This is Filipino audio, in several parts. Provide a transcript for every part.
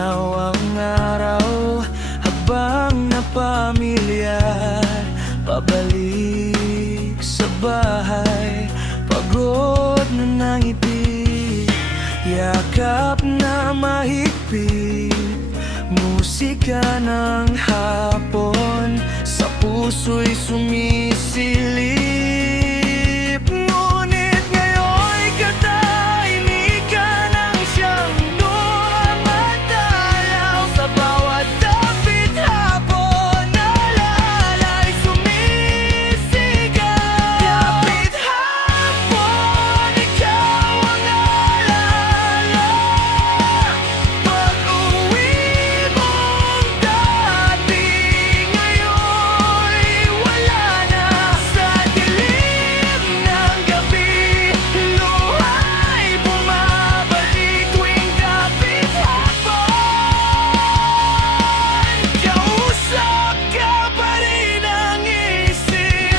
Minaw ang araw habang napamilyar, pabalik sa bahay, pagod na nangiti, yakap na mahigpit, musika ng hapon sa puso'y sumisilip. Ngunit ngayon'y katahimikan ang siyang dumadalaw sa bawat dapit hapon. Alalay sumisigaw, dapit hapon, ikaw ang alala. Pag-uwi mong dati, ngayon'y wala na. Sa dilim ng gabi, luha'y bumabalik tuwing dapit hapon. Kausap ka pa rin ang isip.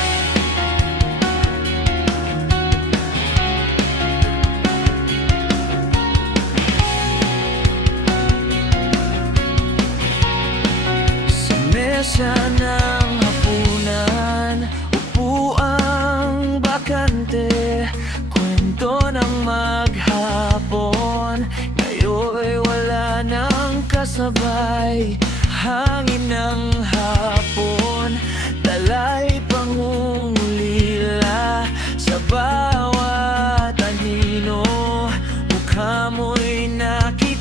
Sa mesa ng hapunan, upo ang bakante, kwento ng maghapon. Ngayon'y wala nang kasabay, hangin ng hapon, dala'y pangungulila. Sa bawat anino, mukha mo'y nakikita.